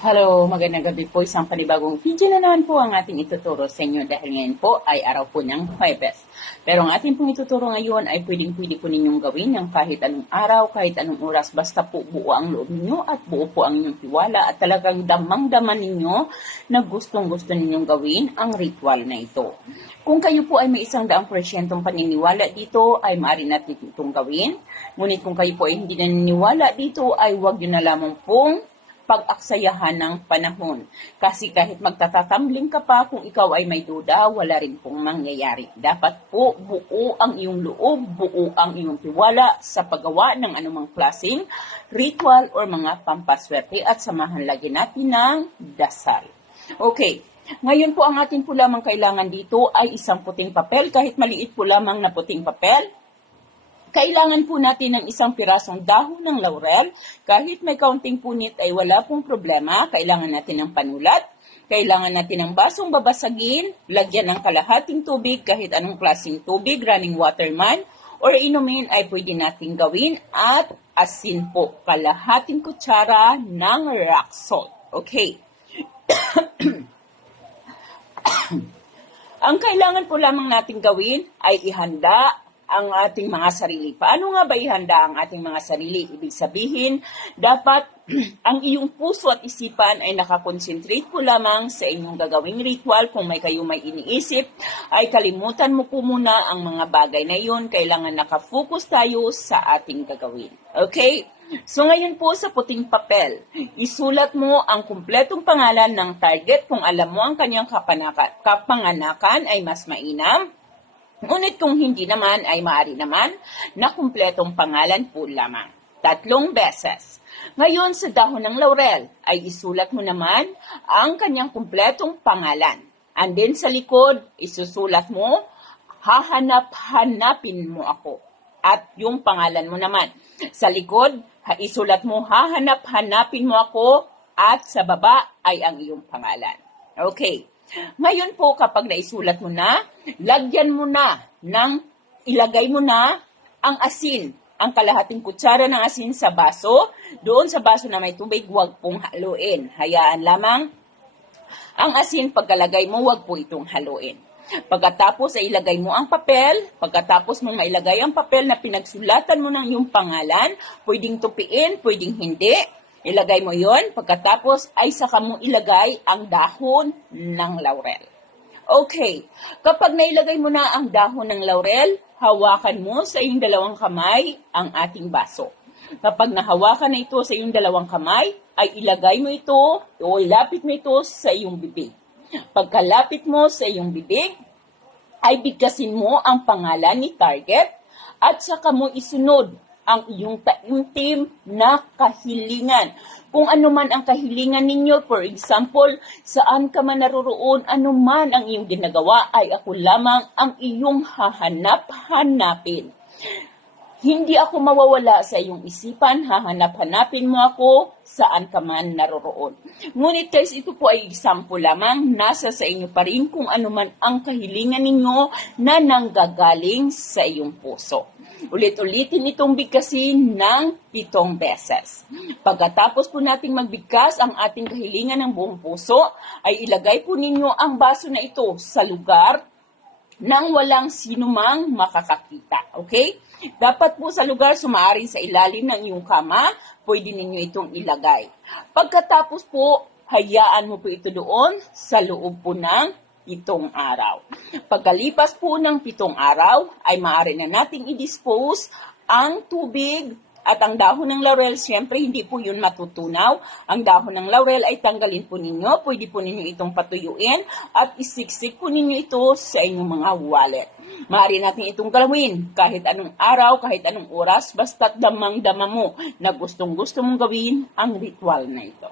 Hello, magandang gabi po. Isang panibagong video na naman po ang ating ituturo sa inyo dahil ngayon po ay araw po ng Huwebes. Pero ang ating pong ituturo ngayon ay pwedeng-pwede po ninyong gawin ng kahit anong araw, kahit anong oras, basta po buo ang loob ninyo at buo po ang inyong tiwala at talagang damang-daman ninyo na gustong-gusto ninyong gawin ang ritual na ito. Kung kayo po ay may 100% paniniwala dito, ay maaari natin itong gawin. Ngunit kung kayo po ay hindi naniniwala dito, ay huwag nyo na lamang pong pag-aksayahan ng panahon. Kasi kahit magtatatumbling ka pa, kung ikaw ay may duda, wala rin pong mangyayari. Dapat po buo ang iyong loob, buo ang iyong tiwala sa paggawa ng anumang klaseng ritual or mga pampaswerte at samahan lagi natin ng dasal. Okay. Ngayon po ang atin po lamang kailangan dito ay isang puting papel, kahit maliit po lamang na puting papel. Kailangan po natin ng isang pirasong dahon ng laurel. Kahit may kaunting punit ay wala pong problema. Kailangan natin ng panulat. Kailangan natin ng basong babasagin. Lagyan ng kalahating tubig, kahit anong klaseng tubig, running water man. Or inumin ay pwede natin gawin. At asin po, kalahating kutsara ng rock salt. Okay. Ang kailangan po lamang natin gawin ay ihanda ang ating mga sarili. Paano nga ba ihanda ang ating mga sarili? Ibig sabihin, dapat ang iyong puso at isipan ay nakakonsentrate po lamang sa inyong gagawing ritual. Kung may kayo may iniisip, ay kalimutan mo po muna ang mga bagay na iyon. Kailangan nakafocus tayo sa ating gagawin. Okay? So ngayon po sa puting papel, isulat mo ang kumpletong pangalan ng target. Kung alam mo ang kanyang kapanganakan ay mas mainam. Ngunit kung hindi naman ay maaari naman na kumpletong pangalan po lamang. 3 beses. Ngayon sa dahon ng laurel ay isulat mo naman ang kanyang kumpletong pangalan. And then sa likod, isusulat mo, hahanap-hanapin mo ako. At yung pangalan mo naman. Sa likod, isulat mo, hahanap-hanapin mo ako. At sa baba ay ang iyong pangalan. Okay. Ngayon po, kapag naisulat mo na, ilagay mo na ang asin, ang kalahating kutsara ng asin sa baso. Doon sa baso na may tubig, huwag pong haluin. Hayaan lamang ang asin, pagkalagay mo, huwag po itong haluin. Pagkatapos ay ilagay mo ang papel, pagkatapos mong mailagay ang papel na pinagsulatan mo ng iyong pangalan, pwedeng tupiin, pwedeng hindi. Ilagay mo yon, pagkatapos ay saka mo ilagay ang dahon ng laurel. Okay, kapag nailagay mo na ang dahon ng laurel, hawakan mo sa iyong 2 kamay ang ating baso. Kapag nahawakan na ito sa iyong 2 kamay, ay ilagay mo ito o ilapit mo ito sa iyong bibig. Pagkalapit mo sa iyong bibig, ay bigkasin mo ang pangalan ni target at saka mo isunod ang iyong taimtim na kahilingan. Kung ano man ang kahilingan ninyo, for example, saan ka man naroroon, ano man ang iyong ginagawa, ay ako lamang ang iyong hahanap-hanapin. Hindi ako mawawala sa iyong isipan, hahanap-hanapin mo ako saan ka man naroroon. Ngunit guys, ito po ay example lamang, nasa sa inyo pa rin kung ano man ang kahilingan ninyo na nanggagaling sa iyong puso. Ulit-ulitin itong bigkasin ng 7 beses. Pagkatapos po nating magbigkas ang ating kahilingan ng buong puso, ay ilagay po ninyo ang baso na ito sa lugar nang walang sinumang makakakita. Okay? Dapat po sa lugar sumaaring sa ilalim ng iyong kama, pwede ninyo itong ilagay. Pagkatapos po, hayaan mo po ito doon sa loob po ng 7 araw. Pagkalipas po ng 7 araw, ay maaari na nating i-dispose ang tubig at ang dahon ng laurel. Siyempre, hindi po yun matutunaw. Ang dahon ng laurel ay tanggalin po ninyo. Pwede po ninyo itong patuyuin at isiksik po ninyo ito sa inyong mga wallet. Maaari natin itong galawin kahit anong araw, kahit anong oras, basta't damang-dama mo na gustong-gusto mong gawin ang ritual na ito.